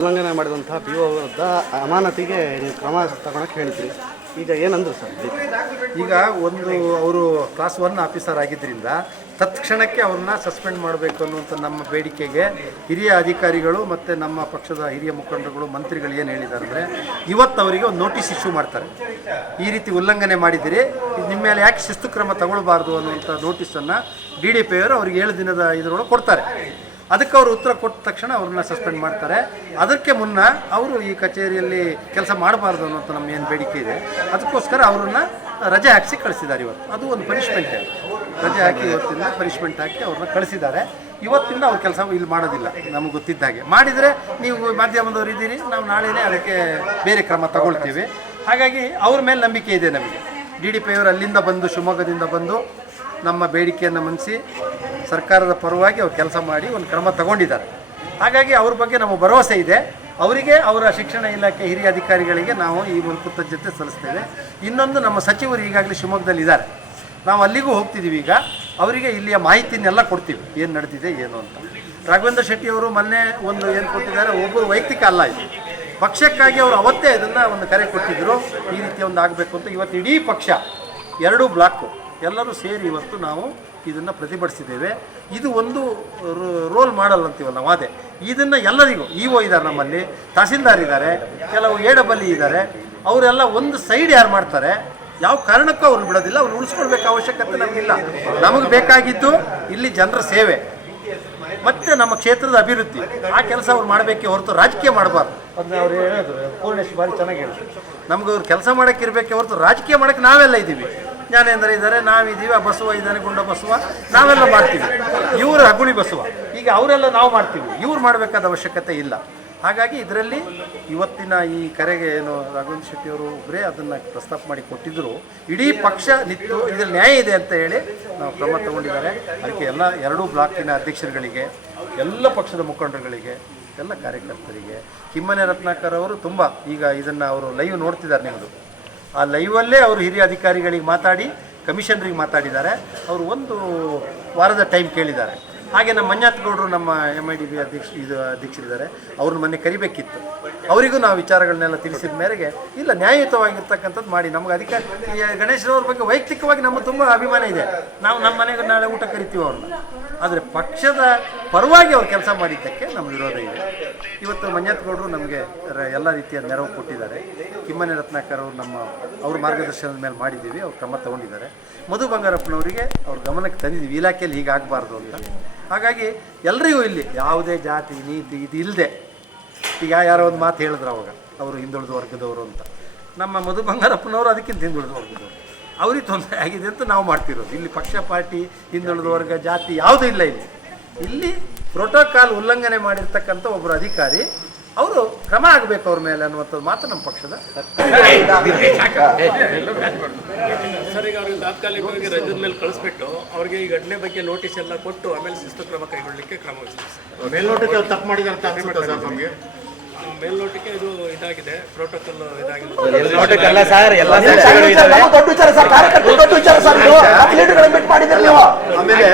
ಉಲ್ಲಂಘನೆ ಮಾಡಿದಂತಹ BO ವಿರುದ್ಧ ಅಮಾನತಿಗೆ ನೀವು ಕ್ರಮ ತಗೊಳಕ್ಕೆ ಹೇಳ್ತೀರಿ. ಈಗ ಏನಂದ್ರು ಸರ್? ಈಗ ಒಂದು ಅವರು ಕ್ಲಾಸ್ 1 ಆಫೀಸರ್ ಆಗಿದ್ದರಿಂದ ತತ್ಕ್ಷಣಕ್ಕೆ ಅವ್ರನ್ನ ಸಸ್ಪೆಂಡ್ ಮಾಡಬೇಕು ಅನ್ನುವಂಥ ನಮ್ಮ ಬೇಡಿಕೆಗೆ ಹಿರಿಯ ಅಧಿಕಾರಿಗಳು ಮತ್ತು ನಮ್ಮ ಪಕ್ಷದ ಹಿರಿಯ ಮುಖಂಡರುಗಳು ಮಂತ್ರಿಗಳು ಏನು ಹೇಳಿದ್ದಾರೆ ಅಂದರೆ ಇವತ್ತು ಅವರಿಗೆ ಒಂದು ನೋಟಿಸ್ ಇಶ್ಯೂ ಮಾಡ್ತಾರೆ. ಈ ರೀತಿ ಉಲ್ಲಂಘನೆ ಮಾಡಿದ್ದೀರಿ, ನಿಮ್ಮ ಮೇಲೆ ಯಾಕೆ ಶಿಸ್ತು ಕ್ರಮ ತಗೊಳ್ಬಾರ್ದು ಅನ್ನುವಂಥ ನೋಟಿಸನ್ನು DDP ಅವರು ಅವರಿಗೆ 7 ದಿನದ ಇದರೊಳಗೆ ಕೊಡ್ತಾರೆ. ಅದಕ್ಕೆ ಅವರು ಉತ್ತರ ಕೊಟ್ಟ ತಕ್ಷಣ ಅವ್ರನ್ನ ಸಸ್ಪೆಂಡ್ ಮಾಡ್ತಾರೆ. ಅದಕ್ಕೆ ಮುನ್ನ ಅವರು ಈ ಕಚೇರಿಯಲ್ಲಿ ಕೆಲಸ ಮಾಡಬಾರ್ದು ಅನ್ನೋಂಥ ನಮ್ಮ ಏನು ಬೇಡಿಕೆ ಇದೆ, ಅದಕ್ಕೋಸ್ಕರ ಅವ್ರನ್ನ ರಜೆ ಹಾಕಿಸಿ ಕಳಿಸಿದ್ದಾರೆ. ಇವತ್ತು ಅದು ಒಂದು ಪನಿಷ್ಮೆಂಟ್. ರಜೆ ಹಾಕಿ ಇವತ್ತಿಂದ ಪನಿಷ್ಮೆಂಟ್ ಹಾಕಿ ಅವ್ರನ್ನ ಕಳಿಸಿದ್ದಾರೆ. ಇವತ್ತಿಂದ ಅವ್ರ ಕೆಲಸ ಇಲ್ಲಿ ಮಾಡೋದಿಲ್ಲ. ನಮಗೆ ಗೊತ್ತಿದ್ದ ಹಾಗೆ ಮಾಡಿದರೆ ನೀವು ಮಾಧ್ಯಮದವ್ರು ಇದ್ದೀರಿ, ನಾವು ನಾಳೆನೇ ಅದಕ್ಕೆ ಬೇರೆ ಕ್ರಮ ತಗೊಳ್ತೀವಿ. ಹಾಗಾಗಿ ಅವ್ರ ಮೇಲೆ ನಂಬಿಕೆ ಇದೆ ನಮಗೆ. DDP ಅವರು ಅಲ್ಲಿಂದ ಬಂದು ಶಿವಮೊಗ್ಗದಿಂದ ಬಂದು ನಮ್ಮ ಬೇಡಿಕೆಯನ್ನು ಮನ್ನಿಸಿ ಸರ್ಕಾರದ ಪರವಾಗಿ ಅವ್ರು ಕೆಲಸ ಮಾಡಿ ಒಂದು ಕ್ರಮ ತಗೊಂಡಿದ್ದಾರೆ. ಹಾಗಾಗಿ ಅವ್ರ ಬಗ್ಗೆ ನಮ್ಮ ಭರವಸೆ ಇದೆ. ಅವರಿಗೆ ಅವರ ಶಿಕ್ಷಣ ಇಲಾಖೆ ಹಿರಿಯ ಅಧಿಕಾರಿಗಳಿಗೆ ನಾವು ಈ ಒಂದು ಕೃತಜ್ಞತೆ ಸಲ್ಲಿಸ್ತೇವೆ. ಇನ್ನೊಂದು ನಮ್ಮ ಸಚಿವರು ಈಗಾಗಲೇ ಶಿವಮೊಗ್ಗದಲ್ಲಿ ಇದ್ದಾರೆ, ನಾವು ಅಲ್ಲಿಗೂ ಹೋಗ್ತಿದ್ದೀವಿ. ಈಗ ಅವರಿಗೆ ಇಲ್ಲಿಯ ಮಾಹಿತಿನೆಲ್ಲ ಕೊಡ್ತೀವಿ, ಏನು ನಡೆದಿದೆ ಏನು ಅಂತ. ರಾಘವೇಂದ್ರ ಶೆಟ್ಟಿ ಅವರು ಮೊನ್ನೆ ಒಂದು ಏನು ಕೊಟ್ಟಿದ್ದಾರೆ, ಒಬ್ಬರು ವೈಯಕ್ತಿಕ ಅಲ್ಲ, ಇದು ಪಕ್ಷಕ್ಕಾಗಿ ಅವರು ಅವತ್ತೇ ಇದನ್ನು ಒಂದು ಕರೆ ಕೊಟ್ಟಿದ್ದರು, ಈ ರೀತಿ ಒಂದು ಆಗಬೇಕು ಅಂತ. ಇವತ್ತು ಇಡೀ ಪಕ್ಷ 2 ಬ್ಲಾಕು ಎಲ್ಲರೂ ಸೇರಿ ಇವತ್ತು ನಾವು ಇದನ್ನು ಪ್ರತಿಭಟಿಸಿದ್ದೇವೆ. ಇದು ಒಂದು ರೋಲ್ ಮಾಡಲ್ ಅಂತೀವಲ್ಲ ನಾವು, ಅದೇ ಇದನ್ನು ಎಲ್ಲರಿಗೂ EO ಇದ್ದಾರೆ, ನಮ್ಮಲ್ಲಿ ತಹಸೀಲ್ದಾರ್ ಇದ್ದಾರೆ, ಕೆಲವು AWE ಇದ್ದಾರೆ, ಅವರೆಲ್ಲ ಒಂದು ಸೈಡ್ ಯಾರು ಮಾಡ್ತಾರೆ, ಯಾವ ಕಾರಣಕ್ಕೂ ಅವ್ರನ್ನ ಬಿಡೋದಿಲ್ಲ. ಅವ್ರು ಉಳಿಸ್ಕೊಳ್ಬೇಕು ಅವಶ್ಯಕತೆ ನಮಗಿಲ್ಲ. ನಮಗೆ ಬೇಕಾಗಿದ್ದು ಇಲ್ಲಿ ಜನರ ಸೇವೆ ಮತ್ತು ನಮ್ಮ ಕ್ಷೇತ್ರದ ಅಭಿವೃದ್ಧಿ. ಆ ಕೆಲಸ ಅವ್ರು ಮಾಡಬೇಕೆ ಹೊರತು ರಾಜಕೀಯ ಮಾಡಬಾರ್ದು. ಅದನ್ನ ಅವ್ರು ಹೇಳಿದ್ರು, ಪೂರ್ಣೇಶ್ ಭಾರಿ ಚೆನ್ನಾಗಿ ಹೇಳಿದ್ರು. ನಮ್ಗೆ ಅವ್ರು ಕೆಲಸ ಮಾಡೋಕ್ಕೆ ಇರಬೇಕೆ ಹೊರತು ರಾಜಕೀಯ ಮಾಡೋಕ್ಕೆ ನಾವೆಲ್ಲ ಇದ್ದೀವಿ. ಜ್ಞಾನೇಂದ್ರ ಇದ್ದಾರೆ, ನಾವಿದ್ದೀವಿ, ಆ ಬಸವ ಇದ್ದಾನೆ, ಗುಂಡ ಬಸವ, ನಾವೆಲ್ಲ ಮಾಡ್ತೀವಿ. ಇವರು ಅಗುಳಿ ಬಸವ, ಈಗ ಅವರೆಲ್ಲ ನಾವು ಮಾಡ್ತೀವಿ. ಇವ್ರು ಮಾಡಬೇಕಾದ ಅವಶ್ಯಕತೆ ಇಲ್ಲ. ಹಾಗಾಗಿ ಇದರಲ್ಲಿ ಇವತ್ತಿನ ಈ ಕರೆಗೆ ಏನು ರಾಘವೇಂದ್ರ ಶೆಟ್ಟಿಯವರು ಒಬ್ಬರೇ ಅದನ್ನು ಪ್ರಸ್ತಾಪ ಮಾಡಿ ಕೊಟ್ಟಿದ್ದರು. ಇಡೀ ಪಕ್ಷ ನಿಂತು ಇದರಲ್ಲಿ ನ್ಯಾಯ ಇದೆ ಅಂತ ಹೇಳಿ ನಾವು ಕ್ರಮ ತಗೊಂಡಿದ್ದಾರೆ. ಅದಕ್ಕೆ ಎಲ್ಲ 2 ಬ್ಲಾಕಿನ ಅಧ್ಯಕ್ಷರುಗಳಿಗೆ, ಎಲ್ಲ ಪಕ್ಷದ ಮುಖಂಡರುಗಳಿಗೆ, ಎಲ್ಲ ಕಾರ್ಯಕರ್ತರಿಗೆ, ಕಿಮ್ಮನೆ ರತ್ನಾಕರ್ ಅವರು ತುಂಬ ಈಗ ಇದನ್ನು ಅವರು ಲೈವ್ ನೋಡ್ತಿದ್ದಾರೆ. ನಿಮ್ಮದು ಆ ಲೈವಲ್ಲೇ ಅವರು ಹಿರಿಯ ಅಧಿಕಾರಿಗಳಿಗೆ ಮಾತಾಡಿ, ಕಮಿಷನರಿಗೆ ಮಾತಾಡಿದ್ದಾರೆ. ಅವರು 1 ವಾರದ ಟೈಮ್ ಕೇಳಿದ್ದಾರೆ. ಹಾಗೆ ನಮ್ಮ ಮಂಜಾತ್ಗೌಡರು ನಮ್ಮ MIDB ಅಧ್ಯಕ್ಷರಿದ್ದಾರೆ, ಅವ್ರನ್ನ ಮೊನ್ನೆ ಕರಿಬೇಕಿತ್ತು. ಅವರಿಗೂ ನಾವು ವಿಚಾರಗಳನ್ನೆಲ್ಲ ತಿಳಿಸಿದ ಮೇರೆಗೆ ಇಲ್ಲ, ನ್ಯಾಯಯುತವಾಗಿರ್ತಕ್ಕಂಥದ್ದು ಮಾಡಿ. ನಮಗೆ ಅಧಿಕಾರಿ ಗಣೇಶ್ರವ್ರ ಬಗ್ಗೆ ವೈಯಕ್ತಿಕವಾಗಿ ನಮ್ಮ ತುಂಬ ಅಭಿಮಾನ ಇದೆ. ನಾವು ನಮ್ಮ ಮನೆಗೆ ನಾಳೆ ಊಟ ಕರಿತೀವಿ ಅವ್ರನ್ನ. ಆದರೆ ಪಕ್ಷದ ಪರವಾಗಿ ಅವ್ರು ಕೆಲಸ ಮಾಡಿದ್ದಕ್ಕೆ ನಮ್ಮ ವಿರೋಧ ಇದೆ. ಇವತ್ತು ಮಂಜಾತ್ಗೌಡರು ನಮಗೆ ಎಲ್ಲ ರೀತಿಯ ನೆರವು ಕೊಟ್ಟಿದ್ದಾರೆ. ಕಿಮ್ಮನೆ ರತ್ನಾಕರ್ ಅವರು ಅವ್ರ ಮಾರ್ಗದರ್ಶನದ ಮೇಲೆ ಮಾಡಿದ್ದೀವಿ, ಅವ್ರು ಕ್ರಮ ತಗೊಂಡಿದ್ದಾರೆ. ಮಧು ಬಂಗಾರಪ್ಪನವರಿಗೆ ಅವ್ರ ಗಮನಕ್ಕೆ ತಂದಿದ್ದೀವಿ, ಇಲಾಖೆಯಲ್ಲಿ ಹೀಗಾಗಬಾರ್ದು ಅಂತ. ಹಾಗಾಗಿ ಎಲ್ರಿಗೂ ಇಲ್ಲಿ ಯಾವುದೇ ಜಾತಿ ನೀತಿ ಇದು ಇಲ್ಲದೆ, ಈಗ ಯಾರೋ ಒಂದು ಮಾತು ಹೇಳಿದ್ರು ಅವಾಗ, ಅವರು ಹಿಂದುಳಿದ ವರ್ಗದವರು ಅಂತ. ನಮ್ಮ ಮಧು ಬಂಗಾರಪ್ಪನವರು ಅದಕ್ಕಿಂತ ಹಿಂದುಳಿದ ವರ್ಗದವರು. ಅವ್ರಿಗೆ ತೊಂದರೆ ಆಗಿದೆ ಅಂತ ನಾವು ಮಾಡ್ತಿರೋದು. ಇಲ್ಲಿ ಪಕ್ಷ, ಪಾರ್ಟಿ, ಹಿಂದುಳಿದ ವರ್ಗ, ಜಾತಿ ಯಾವುದೂ ಇಲ್ಲ. ಇಲ್ಲಿ ಪ್ರೋಟೋಕಾಲ್ ಉಲ್ಲಂಘನೆ ಮಾಡಿರ್ತಕ್ಕಂಥ ಒಬ್ಬರು ಅಧಿಕಾರಿ, ಅವರು ಕ್ರಮ ಆಗಬೇಕು ಅವ್ರ ಮೇಲೆ ಅನ್ನುವಂಥದ್ದು ಮಾತ್ರ ನಮ್ಮ ಪಕ್ಷದ. ಸರ್, ಈಗ ಅವ್ರಿಗೆ ತಾತ್ಕಾಲಿಕವಾಗಿ ರಜದ ಮೇಲೆ ಕಳಿಸ್ಬಿಟ್ಟು ಅವ್ರಿಗೆ ಈ ಘಟನೆ ಬಗ್ಗೆ ನೋಟಿಸ್ ಎಲ್ಲ ಕೊಟ್ಟು ಆಮೇಲೆ ಶಿಸ್ತು ಕ್ರಮ ಕೈಗೊಳ್ಳಲಿಕ್ಕೆ ಕ್ರಮ ವಹಿಸಿದೆ. ಮೇಲ್ನೋಟಕ್ಕೆ ತಪ್ಪು ಮಾಡಿದ್ದಾರೆ ಅಂತ ಅನ್ಸುತ್ತೆ ಸರ್ ನಮಗೆ. ಮೇಲ್ನೋಟಕ್ಕೆ ಇದು ಇದಾಗಿದೆ, ಪ್ರೋಟೋಕಾಲ್ ಇದಾಗಿದೆ. ಆಮೇಲೆ